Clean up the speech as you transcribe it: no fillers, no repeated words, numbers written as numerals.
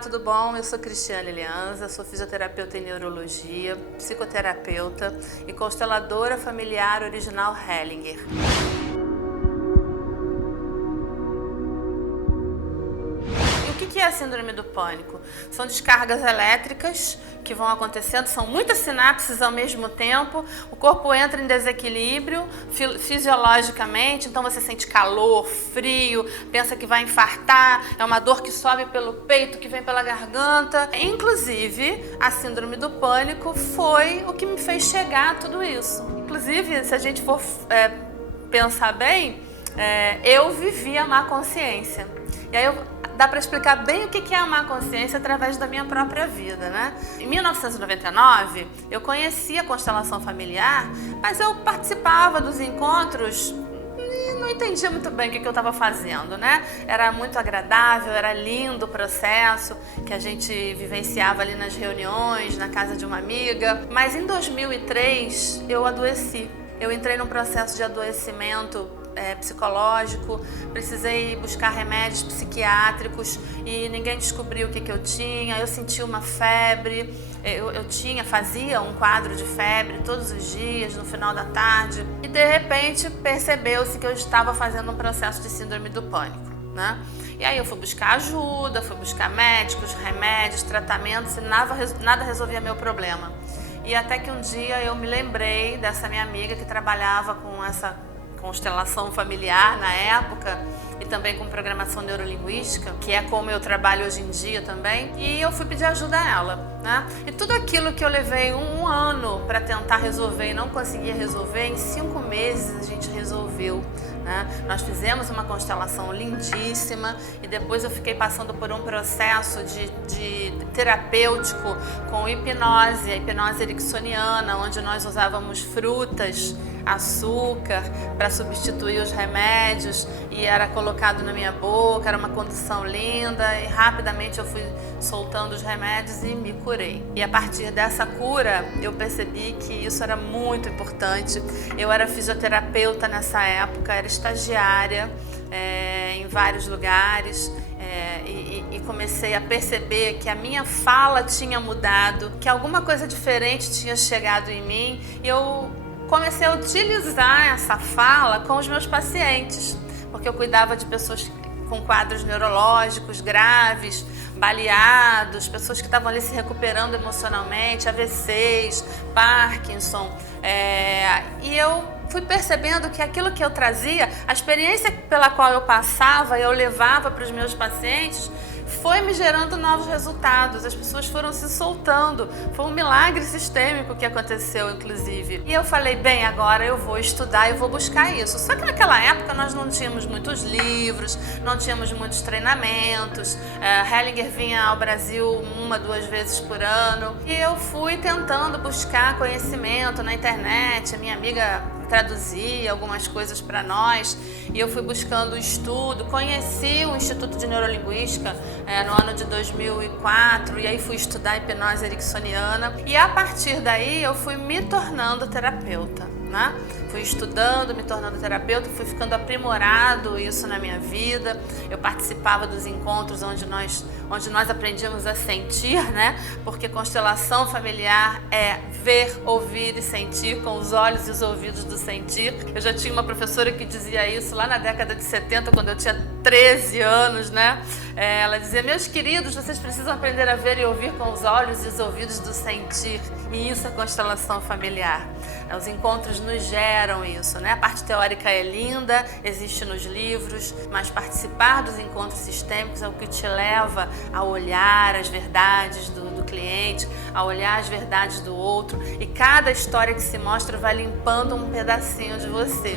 tudo bom? Eu sou Cristiane Lianza, sou fisioterapeuta em neurologia, psicoterapeuta e consteladora familiar original Hellinger. O que é a síndrome do pânico? São descargas elétricas que vão acontecendo, são muitas sinapses ao mesmo tempo, o corpo entra em desequilíbrio fisiologicamente, então você sente calor, frio, pensa que vai infartar, é uma dor que sobe pelo peito, que vem pela garganta. Inclusive, a síndrome do pânico foi o que me fez chegar a tudo isso. Inclusive, se a gente for pensar bem, eu vivi a má consciência. E aí dá para explicar bem o que é a má consciência através da minha própria vida, né? Em 1999, eu conheci a constelação familiar, mas eu participava dos encontros e não entendia muito bem o que eu estava fazendo, né? Era muito agradável, era lindo o processo que a gente vivenciava ali nas reuniões, na casa de uma amiga. Mas em 2003, eu adoeci. Eu entrei num processo de adoecimento psicológico, precisei buscar remédios psiquiátricos e ninguém descobriu o que eu tinha. Eu senti uma febre, fazia um quadro de febre todos os dias, no final da tarde, e de repente percebeu-se que eu estava fazendo um processo de síndrome do pânico, né? E aí eu fui buscar ajuda, fui buscar médicos, remédios, tratamentos e nada resolvia meu problema. E até que um dia eu me lembrei dessa minha amiga que trabalhava com essa constelação familiar na época e também com programação neurolinguística, que é como eu trabalho hoje em dia também, e eu fui pedir ajuda a ela, né? E tudo aquilo que eu levei um ano para tentar resolver e não conseguia resolver, em 5 meses a gente resolveu, né? Nós fizemos uma constelação lindíssima e depois eu fiquei passando por um processo de terapêutico com hipnose, a hipnose ericksoniana, onde nós usávamos frutas, açúcar para substituir os remédios e era colocado na minha boca, era uma condução linda e rapidamente eu fui soltando os remédios e me curei. E a partir dessa cura eu percebi que isso era muito importante. Eu era fisioterapeuta nessa época, era estagiária em vários lugares e comecei a perceber que a minha fala tinha mudado, que alguma coisa diferente tinha chegado em mim e eu comecei a utilizar essa fala com os meus pacientes, porque eu cuidava de pessoas com quadros neurológicos graves, baleados, pessoas que estavam ali se recuperando emocionalmente, AVCs, Parkinson, e eu fui percebendo que aquilo que eu trazia, a experiência pela qual eu passava e eu levava para os meus pacientes, foi me gerando novos resultados, as pessoas foram se soltando, foi um milagre sistêmico que aconteceu, inclusive. E eu falei, bem, agora eu vou estudar e vou buscar isso. Só que naquela época nós não tínhamos muitos livros, não tínhamos muitos treinamentos, Hellinger vinha ao Brasil 1, 2 vezes por ano, e eu fui tentando buscar conhecimento na internet, a minha amiga traduzia algumas coisas para nós e eu fui buscando estudo, conheci o Instituto de Neurolinguística no ano de 2004 e aí fui estudar hipnose ericksoniana e a partir daí eu fui me tornando terapeuta, né? Fui estudando, me tornando terapeuta, fui ficando aprimorado isso na minha vida. Eu participava dos encontros onde nós aprendíamos a sentir, né? Porque constelação familiar é ver, ouvir e sentir com os olhos e os ouvidos do sentir. Eu já tinha uma professora que dizia isso lá na década de 70, quando eu tinha 13 anos, né? Ela dizia, meus queridos, vocês precisam aprender a ver e ouvir com os olhos e os ouvidos do sentir. E isso é constelação familiar. Os encontros nos geram isso, né? A parte teórica é linda, existe nos livros, mas participar dos encontros sistêmicos é o que te leva a olhar as verdades do cliente, a olhar as verdades do outro, e cada história que se mostra vai limpando um pedacinho de você.